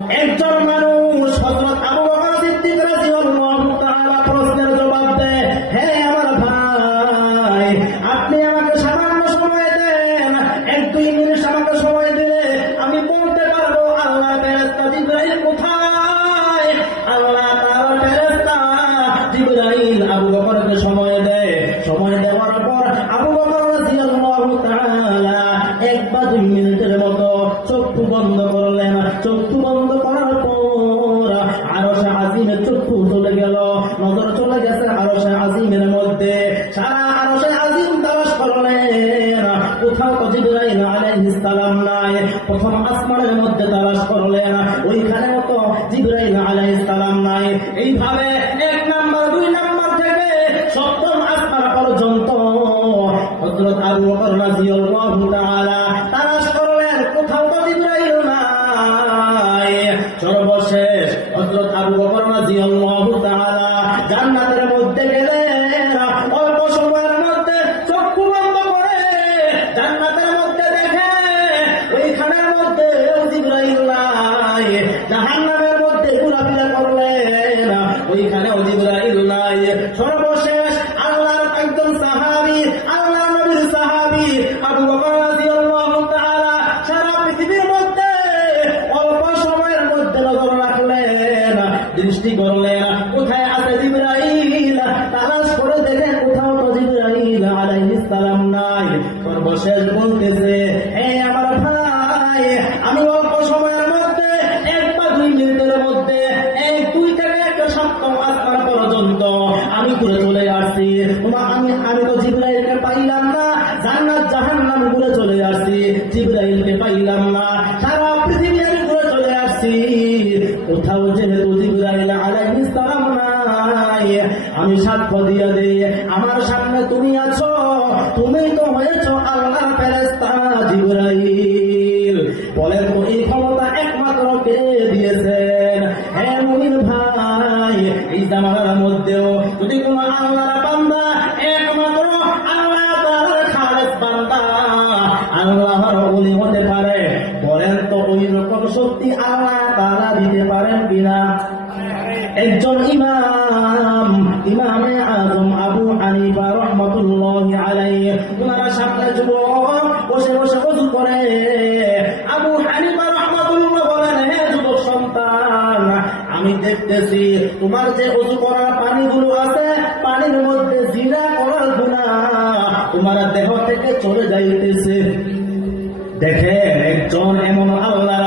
একজন মানুষ হযরত আবু বকর সিদ্দিক রাদিয়াল্লাহু তাআলা প্রশ্নের জবাব দেয়, হে আমার ভাই, আপনি আমাকে সামান্য সময় দেন, 1-2 মিনিট আমাকে সময় দিলে আমি বলতে পারবো আল্লাহ ফেরেশতা জিবরাইল কোথায়। আল্লাহ তাআলা ফেরেশতা জিবরাইল আবু বকরকে সময় দেয়। সময় দেওয়ার পর আবু বকর রাদিয়াল্লাহু তাআলা 1 বা 2 মিনিটের মতো চক্ষু বন্ধ করলেন। চক্ষু বন্ধ করার পর আরশে আজিমের চক্ষু চলে গেল, নজর চলে গেছে আরশে আজিমের মধ্যে। সারা আরশে আজিম তালাশ করলেন, কোথাও তো জিবরাইল আলাইহিস সালাম নাই। প্রথম আসমানের মধ্যে তালাশ করলেন, ওইখানেও তো জিবরাইল আলাইহিস সালাম নাই। এইভাবে 1 নাম্বার 2 নাম্বার থেকে 7ম আসমান পর্যন্ত হযরত আবু বকর রাদিয়াল্লাহু তাআলা তালাশ করলেন, কোথাও তো জিবরাইল নাই। সর্বশেষ হযরত আবু বকর রাদিয়াল্লাহু তাআলা জান্নাতের মধ্যে গেলেন। অল্প সময়ের মধ্যে চক্ষু বন্ধ করে জান্নাতের মধ্যে দেখে ওইখানের মধ্যে জিবরাইল নাই। জাহান্নামের মধ্যে ঘোরাফেরা করলেন, ওইখানেও জিবরাইল নাই। সর্বশেষ আল্লাহর একজন সাহাবী, আল্লাহ নবীর সাহাবী আবু বকর রাদিয়াল্লাহু তাআলা সারা পৃথিবীর মধ্যে অল্প সময়ের মধ্যে নজর রাখলেন, দৃষ্টি করলেন, কোথায় আছে জিবরাইল। তালাশ করে দেখেন কোথাও তো জিবরাইল আলাইহিস সালাম নাই। সর্বশেষ বলতেছে, হে আমার ভাই, আমি অল্প সময়ের মধ্যে 1 বা 2 মিনিটের মধ্যে 1-2 থেকে 7ম আসমান পর্যন্ত আমি ঘুরে চলে আসছি। আমি তো জিবরাইলকে পাইলাম না, জান্নাত জাহান্নাম ঘুরে চলে আসছি, জিবরাইলকে পাইলাম না। সারা পৃথিবী আমি ঘুরে চলে আসছি, কোথাও যেহেতু জিবরাইল আলাইহিস সালাম নাই। আমি সাক্ষ্য দিয়ে দেই, আমার সামনে তুমি আছো, তুমি তো হয়েছো আল্লাহর ফেরেশতা জিবরাইল। বলেন তো এই ক্ষমতা একমাত্র কে দিয়েছেন? হে মুমিন ভাই, এই জামানার মধ্যেও যদি কোনো আল্লাহর বান্দা, একমাত্র আল্লাহ তাআলার খালেস বান্দা, আল্লাহর ওলি হতে পারে, বলেন তো ওই রকম শক্তি আল্লাহ তাআলা দিতে পারেন কিনা? একজন ইমামে আযম আবু হানিফা রাহমাতুল্লাহি আলাইহি, ওনার সামনে যুবক বসে বসে ওযু করে। আবু হানিফা রাহমাতুল্লাহ বলেন, হে যুবক সন্তান, আমি দেখতেছি তোমার যে ওযু করার পানিগুলো আছে, পানির মধ্যে জিনা করার গুনাহ তোমার দেহ থেকে চলে যাইতেছে। দেখেন একজন এমন আল্লাহর